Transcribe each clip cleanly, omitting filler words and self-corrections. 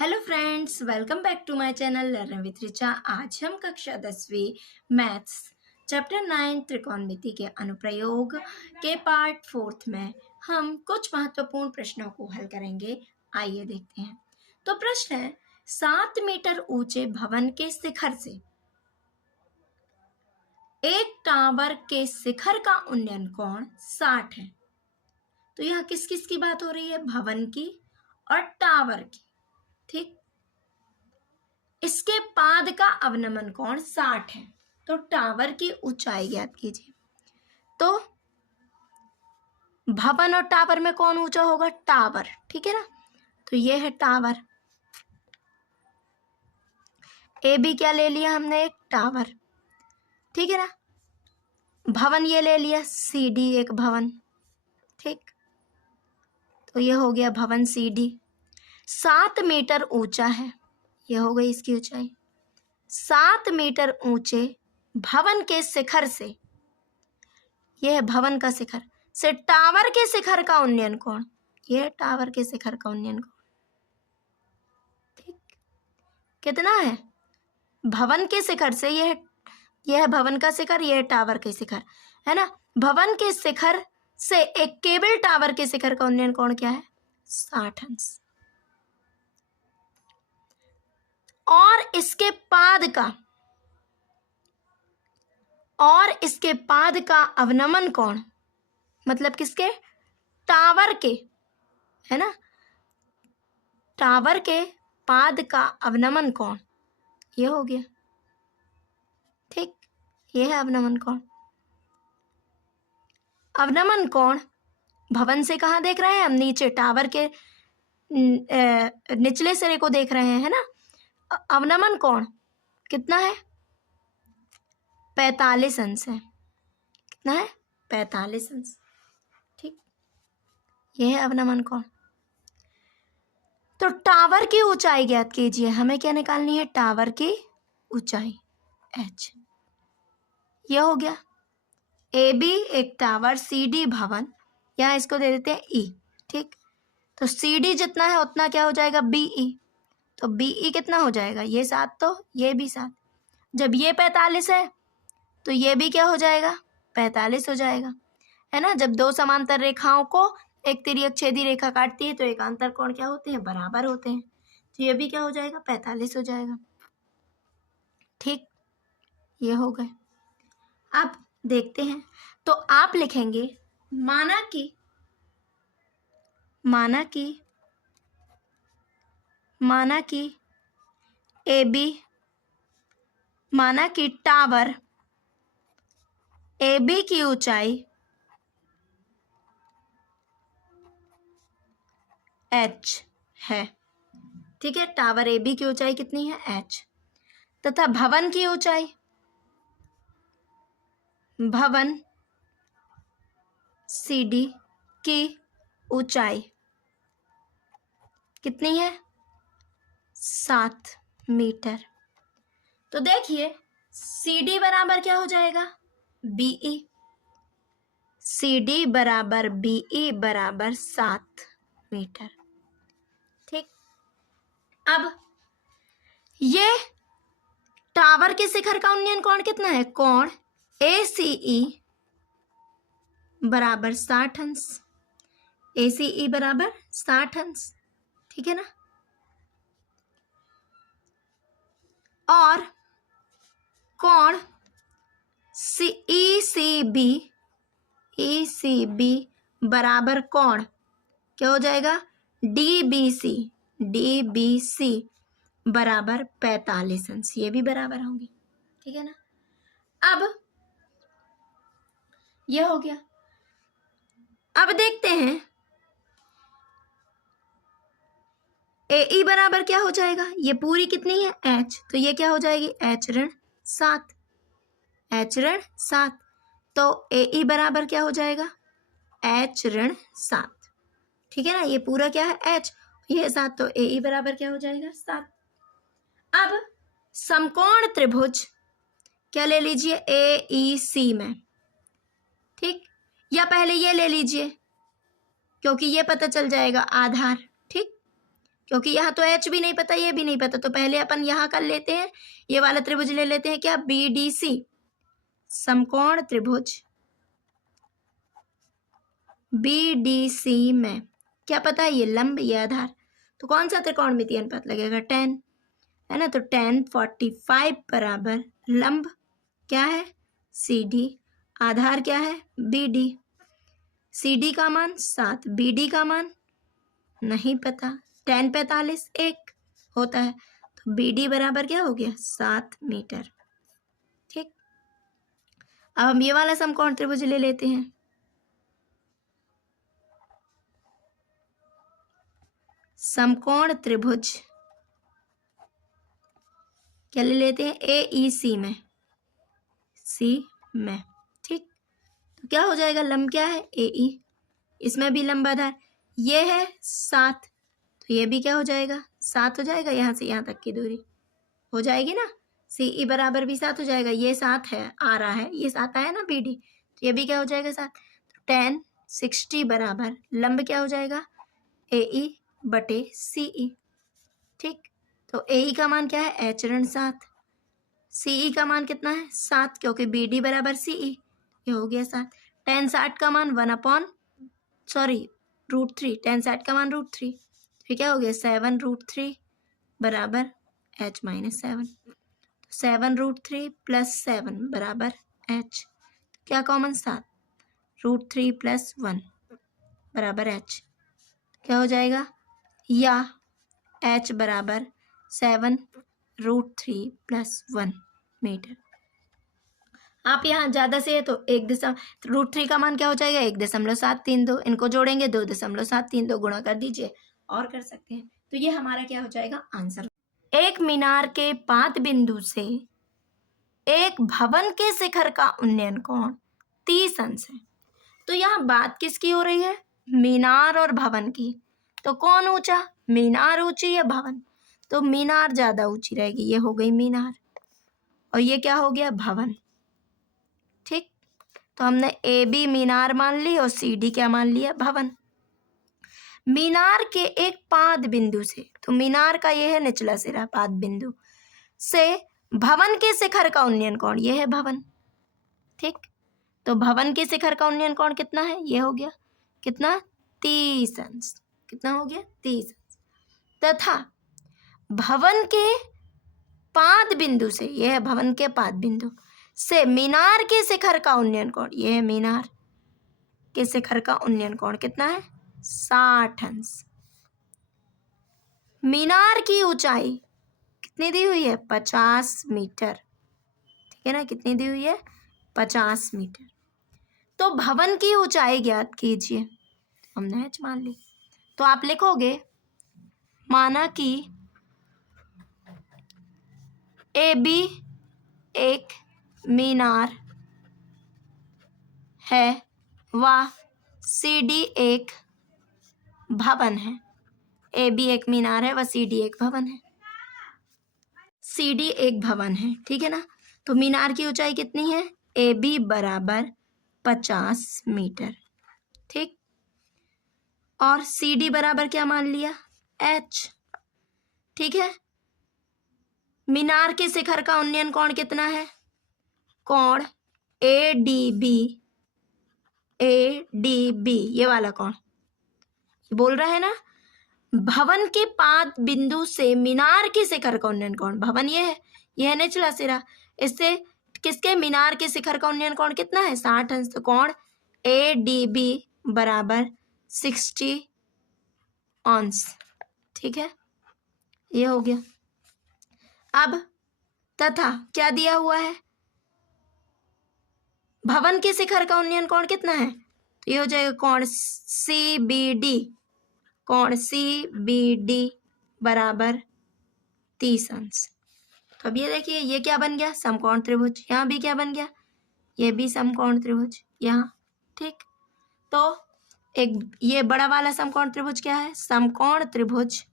Hello friends, welcome back to my channel learn with Richa. आज हम कक्षा 10वीं मैथ्स चैप्टर 9 त्रिकोणमिति के अनुप्रयोग के पार्ट 4 में हम कुछ महत्वपूर्ण प्रश्नों को हल करेंगे। आइए देखते हैं। तो प्रश्न है, 7 मीटर ऊंचे भवन के शिखर से एक टावर के शिखर का उन्नयन कोण 60 है। तो यह किस किस की बात हो रही है? भवन की और टावर की। ठीक, इसके पाद का अवनमन कोण 60 है। तो टावर की ऊंचाई ज्ञात कीजिए। तो भवन और टावर में कौन ऊंचा होगा? टावर। ठीक है ना। तो ये है टावर। ए बी क्या ले लिया हमने? एक टावर। ठीक है ना। भवन ये ले लिया सी डी, एक भवन। ठीक, तो ये हो गया भवन सी डी। 7 मीटर ऊंचा है, ये हो गई इसकी ऊंचाई। 7 मीटर ऊंचे भवन के शिखर से, यह है भवन का शिखर से टावर के शिखर का उन्नयन कोण, यह है टावर के शिखर का उन्नयन कोण। ठीक, कितना है? भवन के शिखर से, यह है भवन का शिखर, यह है टावर के शिखर, है ना। भवन के शिखर से एक केबल टावर के शिखर का उन्नयन कोण क्या है? 60 अंश। और इसके पाद का अवनमन कोण, मतलब किसके? टावर के, है ना। टावर के पाद का अवनमन कोण ये हो गया। ठीक, ये है अवनमन कोण। अवनमन कोण भवन से कहाँ देख रहे हैं हम? नीचे, टावर के निचले सिरे को देख रहे हैं, है ना। अवनमन कोण कितना है? 45 अंश है। कितना है? 45 अंश। ठीक, ये है अवनमन कोण। तो टावर की ऊंचाई ज्ञात कीजिए। हमें क्या निकालनी है? टावर की ऊंचाई h। यह हो गया। ए बी एक टावर, सी डी भवन, यहाँ इसको दे देते हैं ई। ठीक, तो सी डी जितना है उतना क्या हो जाएगा? B E. तो बी ई कितना हो जाएगा? ये 7, तो ये भी 7। जब ये 45 है तो ये भी क्या हो जाएगा? 45 हो जाएगा, है ना। जब दो समांतर रेखाओं को एक तिर्यक छेदी रेखा काटती है तो एकांतर कोण क्या होते हैं? बराबर होते हैं। तो ये भी क्या हो जाएगा? 45 हो जाएगा। ठीक, ये हो गए। अब देखते हैं। तो आप लिखेंगे, माना कि ए बी, माना कि टावर ए बी की ऊंचाई h है। ठीक है, टावर ए बी की ऊंचाई कितनी है? h। तथा भवन की ऊंचाई, भवन सी डी की ऊंचाई कितनी है? 7 मीटर। तो देखिए, सी डी बराबर क्या हो जाएगा? बीई। सी डी बराबर बीई बराबर 7 मीटर। ठीक, अब ये टावर के शिखर का उन्नयन कोण कितना है? कोण ए सी ई बराबर 60 अंश। ए सी ई बराबर 60 अंश। ठीक है ना। और कोण ई सी बी बराबर कोण क्या हो जाएगा? डी बी सी बराबर 45 अंश। ये भी बराबर होंगे। ठीक है ना। अब यह हो गया। अब देखते हैं, ए ई बराबर क्या हो जाएगा? ये पूरी कितनी है? h। तो ये क्या हो जाएगी? h ऋण 7। h ऋण 7। तो ए ई बराबर क्या हो जाएगा? h ऋण 7। ठीक है ना। ये पूरा क्या है? h, ये 7, तो ए ई बराबर क्या हो जाएगा? 7। अब समकोण त्रिभुज क्या ले लीजिए? ए ई सी में। ठीक, या पहले ये ले लीजिए क्योंकि ये पता चल जाएगा आधार। ठीक, क्योंकि यहाँ तो एच भी नहीं पता, ये भी नहीं पता, तो पहले अपन यहाँ कर लेते हैं, ये वाला त्रिभुज ले लेते हैं क्या, BDC, समकोण त्रिभुज BDC में क्या पता है, ये लंब, ये आधार, तो कौन सा त्रिकोणमितीय अनुपात लगेगा, 10 है ना, तो 10 45 बराबर लंब क्या है CD, आधार क्या है BD, CD का मान 7, BD का मान नहीं पता, 10 45 1 होता है, तो BD बराबर क्या हो गया 7 मीटर। ठीक, अब हम ये वाला समकोण त्रिभुज ले लेते हैं, समकोण त्रिभुज क्या ले लेते हैं, AEC में, C में। ठीक, तो क्या हो जाएगा, लंब क्या है AE, इसमें भी लंब आधार, ये है 7, तो ये भी क्या हो जाएगा 7 हो जाएगा, यहाँ से यहाँ तक की दूरी हो जाएगी ना, CE बराबर भी 7 हो जाएगा, ये 7 है आ रहा है, ये 7 आया ना BD, तो ये भी क्या हो जाएगा 7, तो 10 60 बराबर लंब क्या हो जाएगा AE बटे CE। ठीक, तो AE का मान क्या है h ऋण 7, CE का मान कितना है 7, क्योंकि BD बराबर CE, ये हो गया 7, 10 60 का मान √3, 10 60 का मान √3, फिर क्या हो गया 7 √3 बराबर h - 7, 7 √3 + 7 बराबर h, क्या कॉमन 7, √3 + 1 बराबर h, क्या हो जाएगा, या h बराबर 7 √3 + 1 मीटर। आप यहाँ ज़्यादा से है तो √3 का मान क्या हो जाएगा 1.732, इनको जोड़ेंगे 2.732, गुणा कर दीजिए और कर सकते हैं, तो ये हमारा क्या हो जाएगा आंसर। एक मीनार के पाद बिंदु से एक भवन के शिखर का उन्नयन कोण 30 अंश है। तो यहाँ बात किसकी हो रही है, मीनार और भवन की, तो कौन ऊंचा, मीनार ऊंची या भवन, तो मीनार ज्यादा ऊंची रहेगी, ये हो गई मीनार, और ये क्या हो गया भवन। ठीक, तो हमने AB मीनार मान ली और CD क्या मान लिया भवन। मीनार के एक पाद बिंदु से, तो मीनार का ये है निचला सिरा पाद बिंदु से भवन के शिखर का उन्नयन कोण, ये है भवन। ठीक, तो भवन के शिखर का उन्नयन कोण कितना है, ये हो गया कितना 30 अंश, कितना हो गया 30 अंश, तथा भवन के पाद बिंदु से, यह है भवन के पाद बिंदु से मीनार के शिखर का उन्नयन कोण, यह है मीनार के शिखर का उन्नयन कोण कितना है 60 अंश। मीनार की ऊंचाई कितनी दी हुई है 50 मीटर, ठीक है ना, कितनी दी हुई है 50 मीटर। तो भवन की ऊंचाई ज्ञात कीजिए, हमने h मान ली, तो आप लिखोगे माना कि AB एक मीनार है व CD एक भवन है, AB एक मीनार है व CD एक भवन है, CD एक भवन है, ठीक है ना। तो मीनार की ऊंचाई कितनी है, AB बराबर 50 मीटर, ठीक, और CD बराबर क्या मान लिया h, ठीक है। मीनार के शिखर का उन्नयन कोण कितना है, कोण ADB ये वाला कोण बोल रहा है ना। भवन के पाद बिंदु से मीनार के शिखर का उन्नयन कोण, भवन ये है निचला सिरा, इससे किसके मीनार के शिखर का उन्नयन कोण कितना है 60 अंश, तो कोण ADB बराबर 60 अंश, ठीक है, ये हो गया। अब तथा क्या दिया हुआ है, भवन के शिखर का उन्नयन कोण कितना है, तो ये हो जाएगा कोण CBD बराबर 30 अंश। तो अब ये देखिए ये क्या बन गया समकोण त्रिभुज, यहाँ भी क्या बन गया, ये भी समकोण त्रिभुज यहाँ, ठीक। तो एक ये बड़ा वाला समकोण त्रिभुज क्या है, समकोण त्रिभुज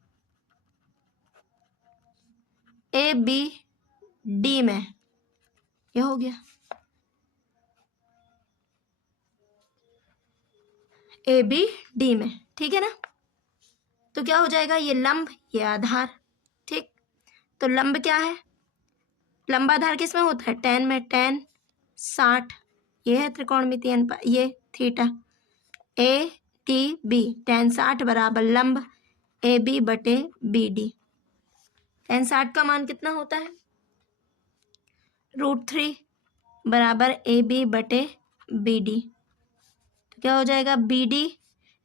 ABD में, ये हो गया ABD में, ठीक है ना। तो क्या हो जाएगा, ये लंब ये आधार। ठीक, तो लंब क्या है, लंब आधार किस में होता है, tan में, tan 60, ये है त्रिकोणमितीय अनुपात, ये theta, at B, tan 60 बराबर लंब ए बी बटे बी डी। tan 60 का मान कितना होता है, √3 बराबर ए बी बटे बी डी। तो क्या हो जाएगा, बी डी,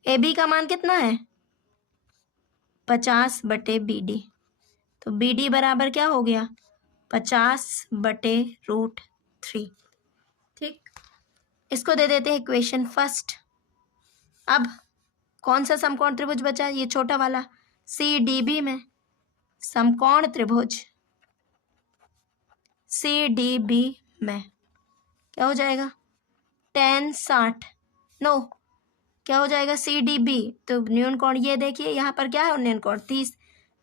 ए बी का मान कितना है 50 बटे बी डी, तो बी डी बराबर क्या हो गया 50 बटे √3। ठीक, इसको दे देते हैं इक्वेशन फर्स्ट। अब कौन सा समकोण त्रिभुज बचा, ये छोटा वाला सी डी बी में समकोण त्रिभुज सी डी बी में क्या हो जाएगा, tan 60, नो क्या हो जाएगा सी डी बी, तो न्यून कोण ये देखिए यहाँ पर क्या है न्यून कोण 30,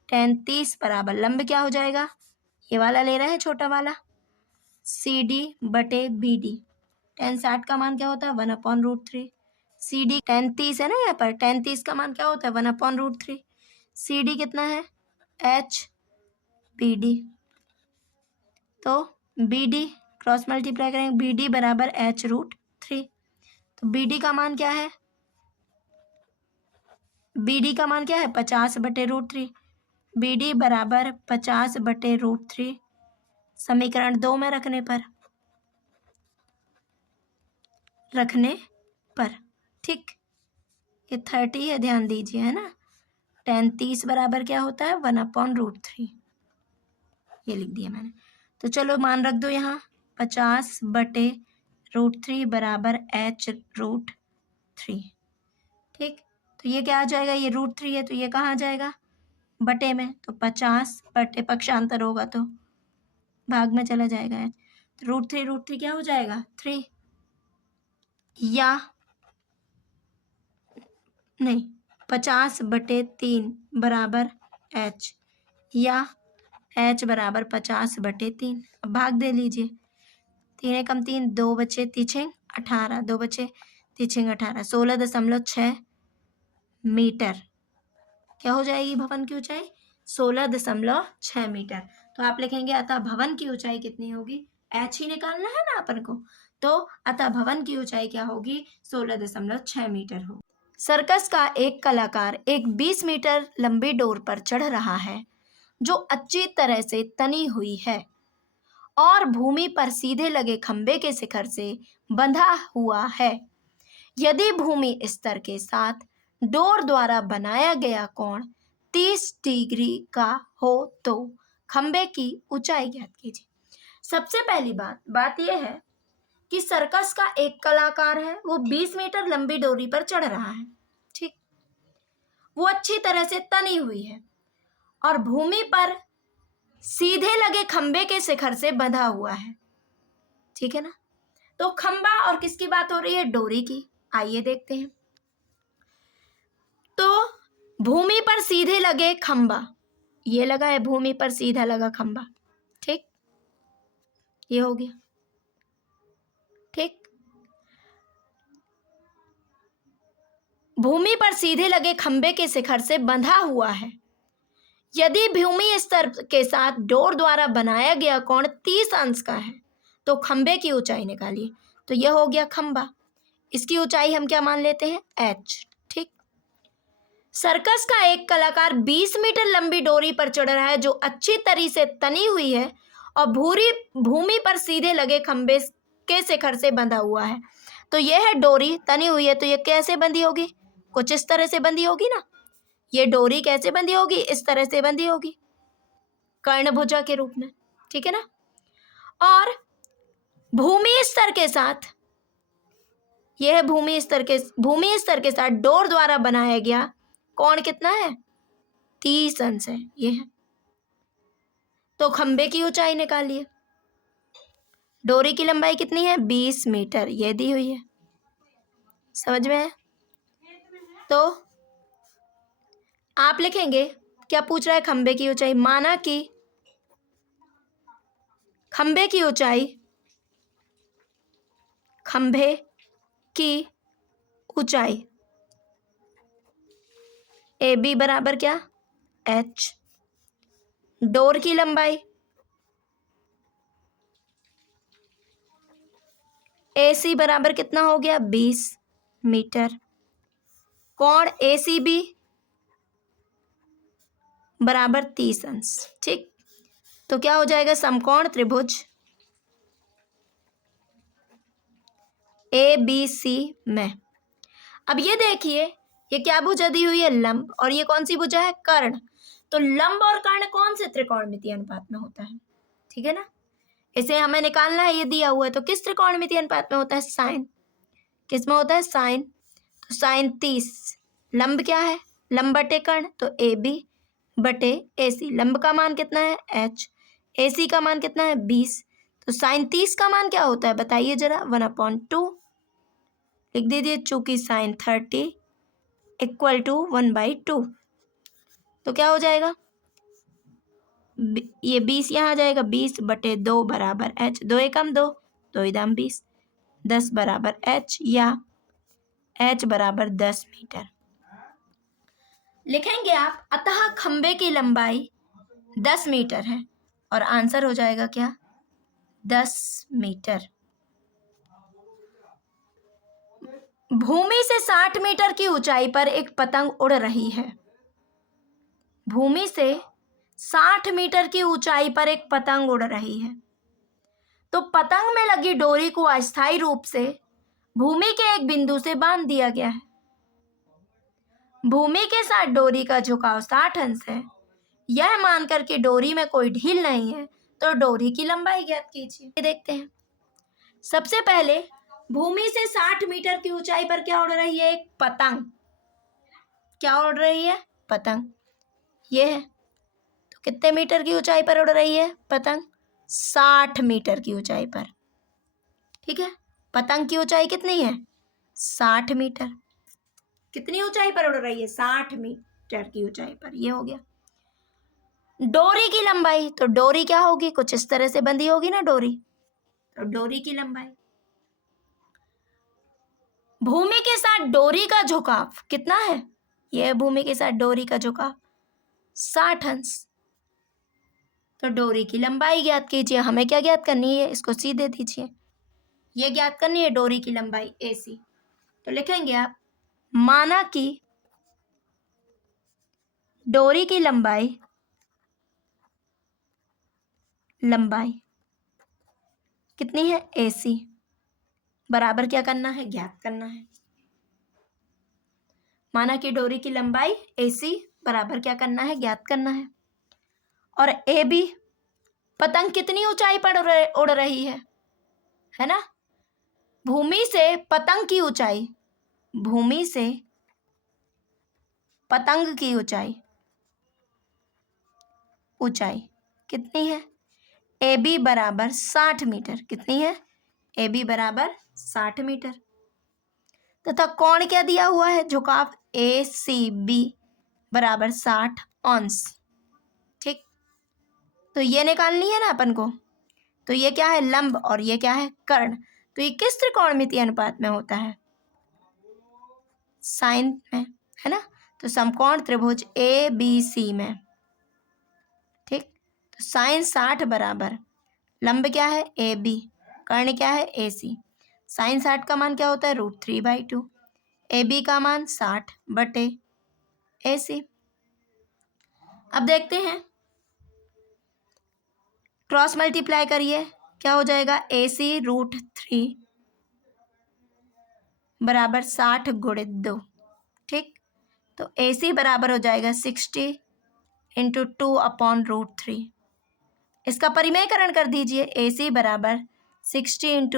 tan 30 बराबर लंब क्या हो जाएगा, ये वाला ले रहे हैं छोटा वाला सी डी बटे बी डी। tan 60 का मान क्या होता है 1/√3, सी डी tan 30 है ना, यहाँ पर tan 30 का मान क्या होता है 1/√3, सी डी कितना है एच बी डी, तो बी डी क्रॉस मल्टीप्लाई करेंगे, बी डी बराबर h√3, तो बी डी का मान क्या है, बी डी का मान क्या है 50 बटे √3, बी डी बराबर 50 बटे √3 समीकरण 2 में रखने पर। ठीक, ये 30 है, ध्यान दीजिए, है ना, tan 30 बराबर क्या होता है 1/√3, ये लिख दिया मैंने। तो चलो मान रख दो यहाँ 50 बटे √3 बराबर h√3। ठीक, तो ये क्या आ जाएगा, ये √3 है तो ये कहाँ आ जाएगा बटे में, तो 50 बटे पक्षांतर होगा तो भाग में चला जाएगा, तो √3 क्या हो जाएगा 3, या नहीं 50 बटे 3 बराबर h, या h बराबर 50 बटे 3। अब भाग दे लीजिए, 3 एकम 3, 2 बचे 3 18, 2 बचे 3 18, 16.6 मीटर क्या हो जाएगी भवन की ऊंचाई 16.6 मीटर। तो आप लिखेंगे अतः भवन की ऊंचाई कितनी होगी, h ही निकालना है ना अपन को, तो अतः भवन की ऊंचाई क्या होगी 16.6 मीटर होगी। सर्कस का एक कलाकार एक 20 मीटर लंबी डोर पर चढ़ रहा है जो अच्छी तरह से तनी हुई है और भूमि पर सीधे लगे खंबे के शिखर से बंधा हुआ है। यदि भूमि स्तर के साथ डोर द्वारा बनाया गया कोण 30 डिग्री का हो तो खंबे की ऊंचाई ज्ञात कीजिए। सबसे पहली बात यह है कि सर्कस का एक कलाकार है, वो 20 मीटर लंबी डोरी पर चढ़ रहा है। ठीक, वो अच्छी तरह से तनी हुई है और भूमि पर सीधे लगे खंबे के शिखर से बंधा हुआ है। ठीक है ना, तो खंबा और किसकी बात हो रही है, डोरी की। आइए देखते हैं, तो भूमि पर सीधे लगे खंबा, ये लगा है भूमि पर सीधा लगा खंबा। ठीक, ये हो गया। ठीक, भूमि पर सीधे लगे खंबे के शिखर से बंधा हुआ है। यदि भूमि स्तर के साथ डोर द्वारा बनाया गया कोण 30 अंश का है तो खंबे की ऊंचाई निकालिए। तो यह हो गया खंबा, इसकी ऊंचाई हम क्या मान लेते हैं h। ठीक, सर्कस का एक कलाकार 20 मीटर लंबी डोरी पर चढ़ रहा है जो अच्छी तरह से तनी हुई है और भूमि पर सीधे लगे खंबे के शिखर से बंधा हुआ है। तो यह है डोरी तनी हुई है, तो यह कैसे बंधी होगी, कुछ इस तरह से बंधी होगी ना। ये डोरी कैसे बंधी होगी, इस तरह से बंधी होगी कर्णभुजा के रूप में। ठीक है ना, और भूमि स्तर के साथ, यह भूमि स्तर के साथ डोर द्वारा बनाया गया कोण कितना है 30 अंश है, ये है। तो खंबे की ऊंचाई निकालिए। डोरी की लंबाई कितनी है 20 मीटर, ये दी हुई है, समझ में है। तो आप लिखेंगे क्या पूछ रहा है, खंबे की ऊंचाई। माना कि खंबे की ऊंचाई ए बी बराबर क्या, एच। डोर की लंबाई ए सी बराबर कितना हो गया, 20 मीटर। कोण ए सी बी बराबर 30 अंश। ठीक, तो क्या हो जाएगा, समकोण त्रिभुज ए बी सी में। अब ये देखिए, ये क्या भुजा दी हुई है, लंब, और ये कौन सी भुजा है, कर्ण। तो लंब और कर्ण कौन से त्रिकोणमितीय अनुपात में होता है, ठीक है ना। इसे हमें निकालना है, ये दिया हुआ है, तो किस त्रिकोणमितीय अनुपात में होता है, साइन। किस में होता है, साइन। तो साइन 30, लंब क्या है, लंब बटे कर्ण, तो ए बी बटे ए सी। लंब का मान कितना है, एच। ए सी का मान कितना है, 20। तो साइन 30 का मान क्या होता है, बताइए जरा, 1/2 लिख दीजिए, चूंकि साइन 30 इक्वल टू 1/2। तो क्या हो जाएगा, ये 20 यहाँ आ जाएगा, 20/2 बराबर एच। 2 एकम 2, 2 इदम 20, 10 बराबर एच, या एच बराबर 10 मीटर लिखेंगे आप। अतः खंबे की लंबाई 10 मीटर है, और आंसर हो जाएगा क्या, 10 मीटर। भूमि से 60 मीटर की ऊंचाई पर एक पतंग उड़ रही है। भूमि से 60 मीटर की ऊंचाई पर एक पतंग उड़ रही है। तो पतंग में लगी डोरी को अस्थायी रूप से भूमि के एक बिंदु से बांध दिया गया है। भूमि के साथ डोरी का झुकाव 60 अंश है। यह मानकर कि डोरी में कोई ढील नहीं है, तो डोरी की लंबाई ज्ञात कीजिए। देखते हैं, सबसे पहले भूमि से 60 मीटर की ऊंचाई पर क्या उड़ रही है, एक पतंग। क्या उड़ रही है, पतंग। ये है, तो कितने मीटर की ऊंचाई पर उड़ रही है पतंग, 60 मीटर की ऊंचाई पर। ठीक है, पतंग की ऊंचाई कितनी है, 60 मीटर। कितनी ऊंचाई पर उड़ रही है, 60 मीटर की ऊंचाई पर। ये हो गया। डोरी की लंबाई, तो डोरी क्या होगी, कुछ इस तरह से बंधी होगी ना डोरी, तो डोरी की लंबाई। भूमि के साथ डोरी का झुकाव कितना है, यह भूमि के साथ डोरी का झुकाव 60 अंश। तो डोरी की लंबाई ज्ञात कीजिए। हमें क्या ज्ञात करनी है, इसको सी दे दीजिए। ये ज्ञात करनी है डोरी की लंबाई ए सी। तो लिखेंगे आप, माना कि डोरी की लंबाई कितनी है, ए सी बराबर क्या करना है, ज्ञात करना है। माना कि डोरी की लंबाई ए सी बराबर क्या करना है, ज्ञात करना है। और ए बी, पतंग कितनी ऊंचाई पर उड़ रही है ना। भूमि से पतंग की ऊंचाई, भूमि से पतंग की ऊंचाई कितनी है, ए बी बराबर 60 मीटर। कितनी है, ए बी बराबर 60 मीटर। तथा कोण क्या दिया हुआ है, झुकाव ए सी बी बराबर 60 अंश। ठीक, तो ये निकालनी है ना अपन को। तो ये क्या है, लंब, और ये क्या है, कर्ण। तो ये किस त्रिकोणमितीय अनुपात में होता है, साइन में, है ना। तो समकोण त्रिभुज ए बी सी में। ठीक, तो साइन 60 बराबर लंब क्या है, ए बी, कर्ण क्या है, ए सी। साइन 60 का मान क्या होता है, √3/2। ए बी का मान 60 बटे ए सी। अब देखते हैं, क्रॉस मल्टीप्लाई करिए, क्या हो जाएगा, ए सी √3 बराबर 60 गुणित 2। ठीक, तो ए सी बराबर हो जाएगा 60 × 2/√3। इसका परिमेयकरण कर दीजिए, ए सी बराबर 60 ×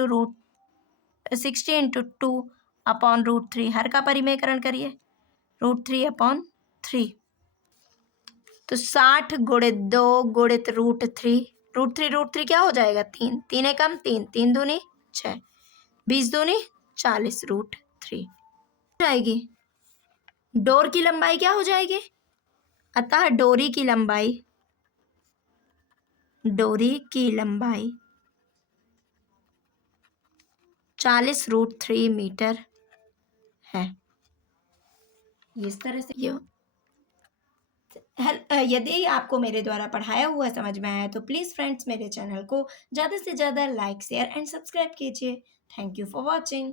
2/√3। हर का परिमेयकरण करिए, √3/3। तो 60 गुणित 2 गुणित √3, √3 क्या हो जाएगा, 3, 3 एकम 3, 3 दूनी 6, 20 दूनी 40, √3 जाएगी। डोर की लंबाई क्या हो जाएगी, अतः डोरी की लंबाई 40 √3 मीटर है। इस तरह से ये यदि आपको मेरे द्वारा पढ़ाया हुआ समझ में आया तो प्लीज़ फ्रेंड्स मेरे चैनल को ज़्यादा से ज़्यादा लाइक शेयर एंड सब्सक्राइब कीजिए। Thank you for watching.